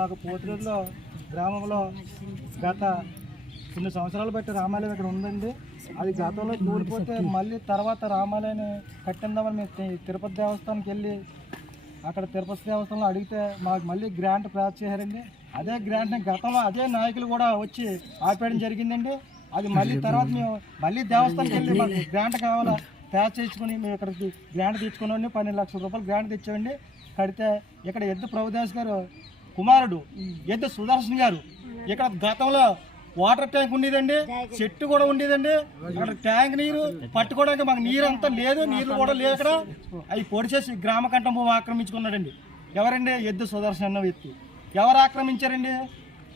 మాకు పోతులూరులో గ్రామంలో గత కొన్ని సంవత్సరాలు బట్టి రామాలయం ఇక్కడ ఉందండి. అది గతంలో కూలిపోతే మళ్ళీ తర్వాత రామాలయాన్ని కట్టిందామని మేము తిరుపతి దేవస్థానంకి వెళ్ళి అక్కడ తిరుపతి దేవస్థానంలో అడిగితే మాకు మళ్ళీ గ్రాంట్ ప్రాప్త చేశారండి. అదే గ్రాంట్ని గతంలో అదే నాయకులు కూడా వచ్చి ఆపేయడం జరిగిందండి. అది మళ్ళీ తర్వాత మేము మళ్ళీ దేవస్థానంకి వెళ్ళి మాకు గ్రాంట్ కావాలా ప్యాచ్ చేయించుకుని మేము ఇక్కడికి గ్రాంట్ తెచ్చుకున్నాండి పన్నెండు లక్షల రూపాయలు గ్రాంట్ తెచ్చామండి. కడితే ఇక్కడ ఎద్దు ప్రభుదాస్ గారు కుమారుడు ఎద్దు సుదర్శన్ గారు ఇక్కడ గతంలో వాటర్ ట్యాంక్ ఉండేదండి చెట్టు కూడా ఉండేదండి అక్కడ ట్యాంక్ నీరు పట్టుకోవడానికి మాకు నీరు అంతా లేదు నీరు కూడా లేదు ఇక్కడ. అవి పొడిచేసి గ్రామ కంఠం భూమి ఆక్రమించుకున్నాడండి. ఎవరండి? ఎద్దు సుదర్శన్ అన్న వ్యక్తి. ఎవరు ఆక్రమించారండి?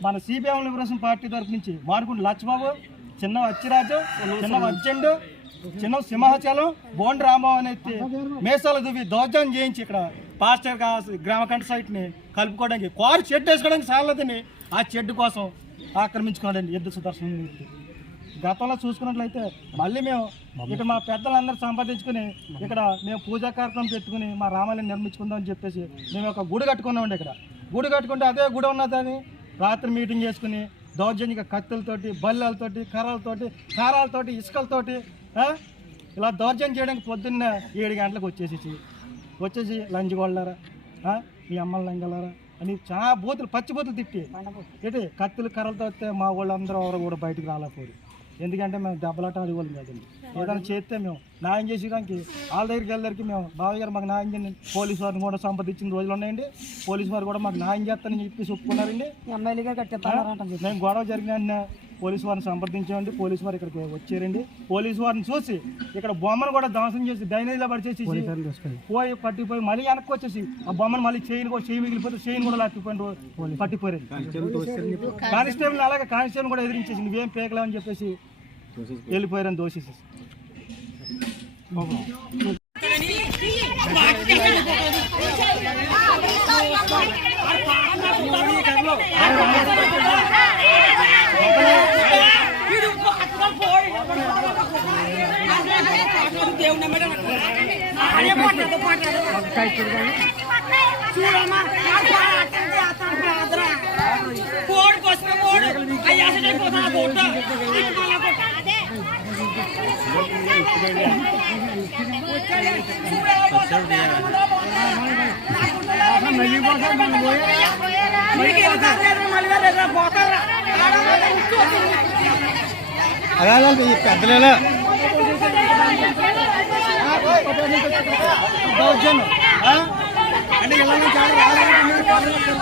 మన సిపిఎం లిబరేషన్ పార్టీ తరఫు నుంచి మాడుకుంటు లచ్చబాబు చిన్న అచ్చిరాజు చిన్న అర్జెండు చిన్న సింహాచలం బోండ్ రాంబాబు అనే వ్యక్తి. మేసాల దువ్వి దౌర్జన్యం చేయించి ఇక్కడ పాస్టర్ కావాల్సి గ్రామ కంట సైట్ని కలుపుకోవడానికి కారు చెడ్డు వేసుకోవడానికి సాలదని ఆ చెడ్డు కోసం ఆక్రమించుకున్నాడండి ఎద్దు సుదర్శన్ గతంలో చూసుకున్నట్లయితే మళ్ళీ మేము ఇక్కడ మా పెద్దలందరూ సంపాదించుకుని ఇక్కడ మేము పూజా కార్యక్రమం పెట్టుకుని మా రామాలయం నిర్మించుకుందాం అని చెప్పేసి మేము ఒక గుడి కట్టుకున్నామండి ఇక్కడ. గుడి కట్టుకుంటే అదే గుడి ఉన్నదని రాత్రి మీటింగ్ చేసుకుని దౌర్జన్యంగా కత్తులతోటి బల్లెలతోటి కర్రలతోటి కారాలతోటి ఇసుకలతోటి? ఇలా దౌర్జన్యం చేయడానికి పొద్దున్న ఏడు గంటలకు వచ్చేసి వచ్చేసి లంచ్ కొళ్ళారా? మీ అమ్మల లంగలారా? అని చాలా బూతులు పచ్చి బూతులు తిట్టి. ఏంటి? కత్తులు కర్రలతో వస్తే మా వాళ్ళందరూ ఎవరు కూడా బయటకు రాలేకపోరు. ఎందుకంటే మేము దెబ్బలాట అడిగోళ్ళం కదండి. ఏదైనా చేస్తే మేము న్యాయం చేసేదానికి వాళ్ళ దగ్గరికి వెళ్ళడానికి మేము. బావి గారు మాకు న్యాయం చేయండి. పోలీసు వారిని కూడా సంపాదించిన రోజులు ఉన్నాయండి. పోలీసు వారు కూడా మాకు న్యాయం చేస్తారని చెప్పి కట్టిస్తారంట మేము గొడవ జరిగిన పోలీసు వారిని సంప్రదించామండి పోలీసు వారు ఇక్కడికి వచ్చారండి. పోలీసు వారిని చూసి ఇక్కడ బొమ్మను కూడా ధ్వంసం చేసి డైనీలో పడిచేసి పోయి పట్టిపోయి మళ్ళీ వెనక్కి వచ్చేసి ఆ బొమ్మను మళ్ళీ కూడా చేయి మిగిలిపోతే చైన్ కూడా లాక్కిపోయి పట్టిపోయారు కానిస్టేబుల్ అలాగే కానిస్టేబుల్ కూడా ఎదిరించేసి నువ్వేం పేకలేవని చెప్పేసి వెళ్ళిపోయారని దోషేసి కోడి కోసం కోడి అయ్యా పోతా కోట పెద్దలేలా దౌర్జన్యం ఆ? అంటే ఇలా నుంచి ఆడ రావాలంటే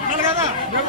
మనం కదా మేము